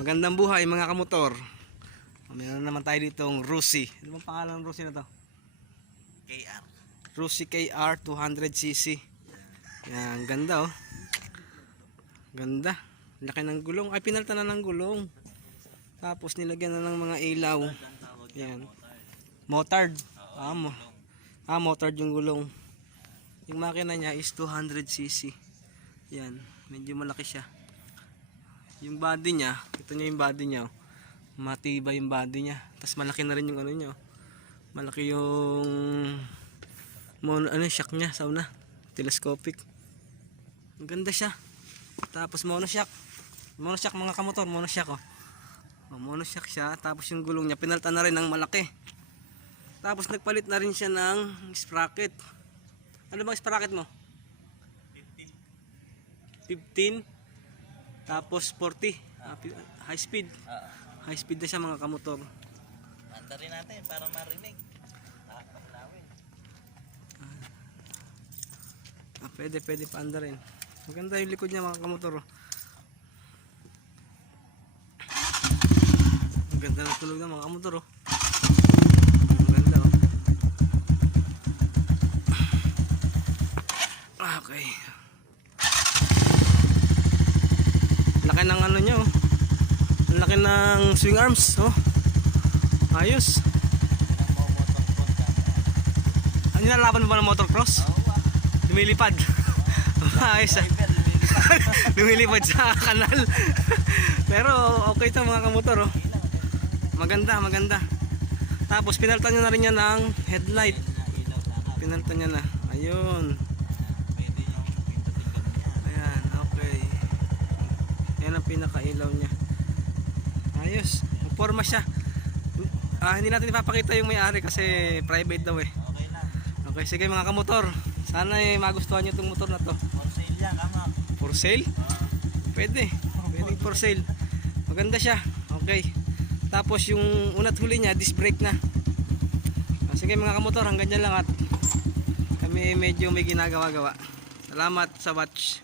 Magandang buhay mga kamotor. Mayroon naman tayo ditong Rusi. Ano bang pangalan ng Rusi na to? KR. Rusi KR 200cc. Yan, ganda oh. Ganda. Laki ng gulong. Ay, pinalta na ng gulong. Tapos nilagyan na ng mga ilaw. Yan. Motard. Motard yung gulong. Yung makina niya is 200cc. Yan, medyo malaki siya. Yung body niya, ito niyo yung body niya. Oh. Matibay yung body niya. Tapos malaki na rin yung ano niya. Oh. Malaki yung shock niya sa una. Telescopic. Ang ganda siya. Tapos monoshock. Monoshock mga kamotor, monoshock oh. Monoshock siya. Tapos yung gulong niya pinalta na rin ng malaki. Tapos nagpalit na rin siya ng sprocket. Ano bang sprocket mo? 15. Tapos 40. High speed. High speed na siya mga kamotor. Anda rin natin para marinig. Pwede paanda rin. Maganda yung likod niya mga kamotor. Maganda ng tunog ng mga kamotor. Maganda oh. Okay. Laki ng ano niya oh. Ang laki ng swing arms oh. Ayos. Ano nilalaban mo ba ng motocross? Lumilipad. Ayos ah. Lumilipad sa kanal. Pero okay ito mga kamotor oh. Maganda. Tapos pinalitan niya na rin niya ng headlight. Pinalitan niya na. Ayun. Ayan, okay. Yan ang pinakailaw niya. Ayos. Forma siya. Hindi natin ipapakita yung may-ari kasi private daw eh. Okay, sige mga kamotor. Sana magustuhan nyo itong motor na to. For sale yan, kama. For sale? Pwede for sale. Maganda siya. Okay. Tapos yung una't huli niya, disc brake na. Sige mga kamotor, hanggang dyan lang at kami medyo may ginagawa-gawa. Salamat sa watch.